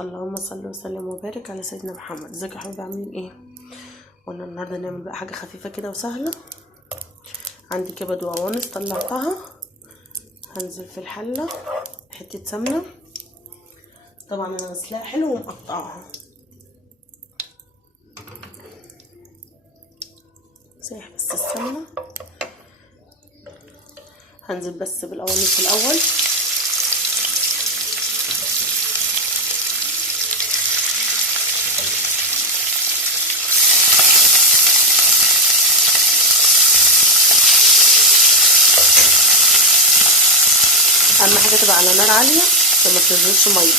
اللهم صل وسلم وبارك على سيدنا محمد. ازيكم يا حبايبي، عاملين ايه؟ قلنا النهارده نعمل بقى حاجه خفيفه كده وسهله. عندي كبد وقوانص طلعتها، هنزل في الحله حته سمنه. طبعا انا غسلاها حلو ومقطعها. سيح بس السمنه. هنزل بس بالقوانص الاول. اهم حاجه تبقى على نار عاليه عشان ما تنزلش ميه.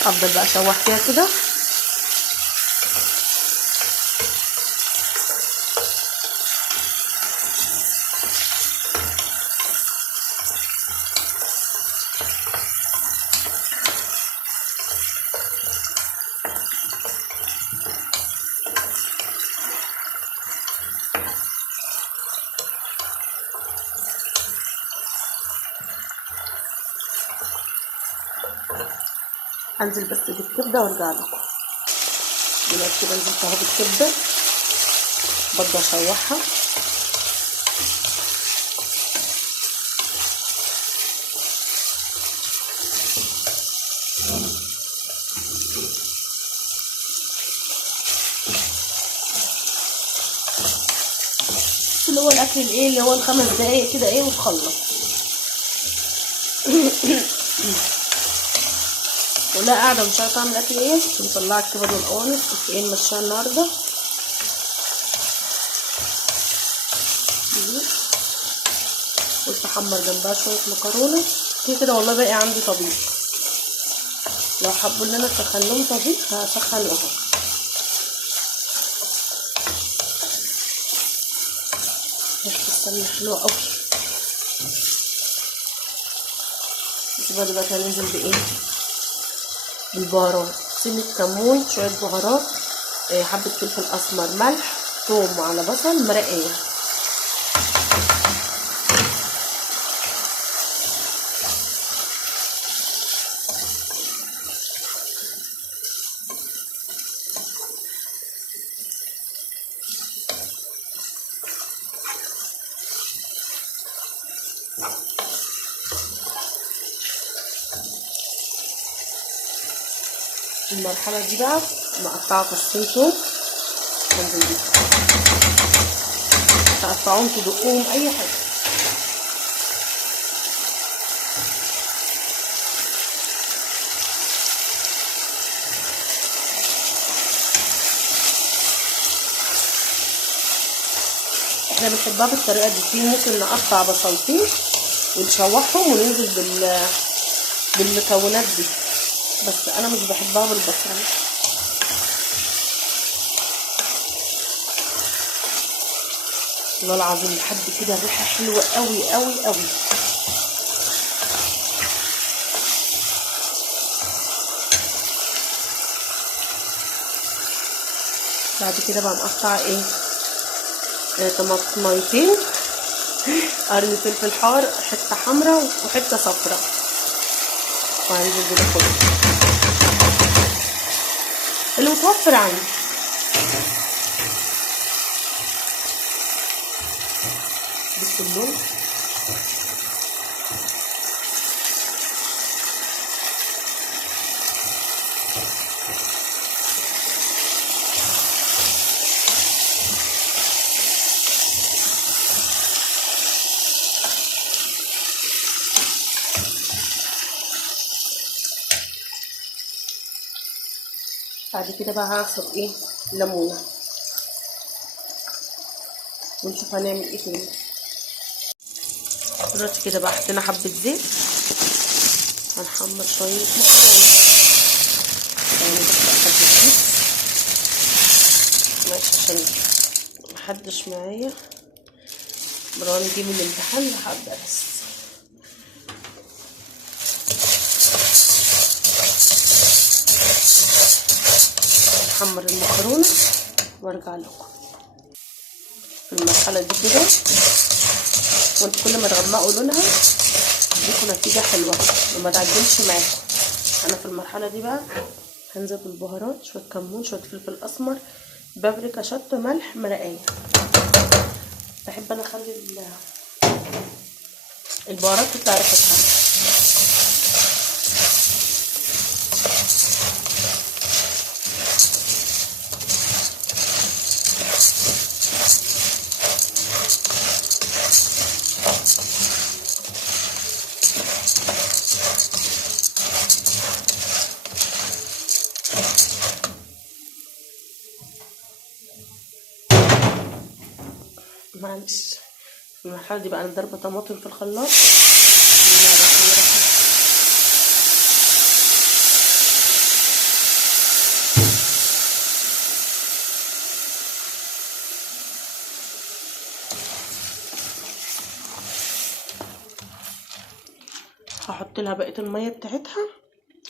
افضل بقى اشوح فيها كده. انزل بس بالكبده وارجع لكم. دلوقتي كده نزلت اهو بالكبده، ببدا اشوحها. اللي هو الاكل الايه اللي هو ال5 دقايق كده ايه وتخلص. ولا قاعده مش عارفه اعمل اكل ايه، كنت مطلعه الكبد والقوانص، كنت ايه ماشيه النهارده. قلت احمر جنبها شويه مكرونه كده والله باقي عندي طبيخ. لو حبوا ان انا اسخن لهم طبيخ هسخن لهم. ريحه السمنه حلوه قوي. دلوقتي هننزل بايه؟ بالبهارات. سنة كمون، شويه بهارات، حبه فلفل اسمر، ملح، ثوم وعلى بصل، مرقيه. المرحله دي بقى مقطعه فصين ثوم، هنزل بيها. تقطعوهم تدقوهم اي حاجه. احنا بنحبها بالطريقه دي. في ممكن نقطع بصلتين ونشوحهم وننزل بالمكونات دي، بس انا مش بحبها بالبصل. والله العظيم لحد كده الريحه حلوه قوي قوي قوي. بعد كده بقى مقطعه ايه، طماطميتين، قرن فلفل حار، حته حمراء وحته صفراء، وهنزل بده كله اللي متوفر عندي. بس اللون بعد كده بقى هعصر ايه، ليمونه، ونشوف هنعمل ايه تاني. دلوقتي كده بقى حطينا حبه زيت هنحمر شويه مكرونه. يعني بقطع خفيف ماشي عشان محدش معايا. مروان جه من الامتحان هبدا بس. هحمر المكرونه وارجع لكم. في المرحله دي كده وانتوا كل ما تغمقوا لونها تديكوا نتيجه حلوه وما تعجنش معاكم. انا في المرحله دي بقى هنزل بالبهارات، شويه كمون، شويه فلفل اسمر، بابريكا، شطه، ملح، مرقايه. بحب انا اخلي البهارات تطلع ريحتها. معلش في المرحله دي بقى انا ضربه طماطم في الخلاط. هحط لها بقيه الميه بتاعتها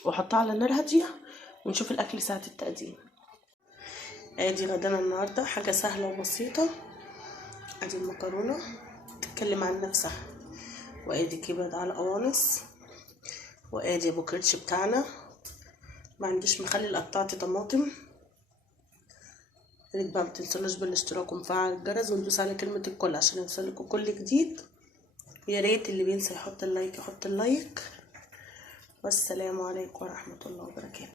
واحطها على نار هاديه ونشوف الاكل ساعه التقديم. ادي غدانا النهارده حاجه سهله وبسيطه. ادي المكرونه تتكلم عن نفسها، وادي كبد على قوانص، وادي ابو كرتش بتاعنا. ما عنديش مخلل، قطعت طماطم. ياريت بقى متنسوناش بالاشتراك ومفعل الجرس وندوس على كلمه الكل عشان يوصلكوا كل جديد. يا ريت اللي بينسى يحط اللايك يحط اللايك. والسلام عليكم ورحمه الله وبركاته.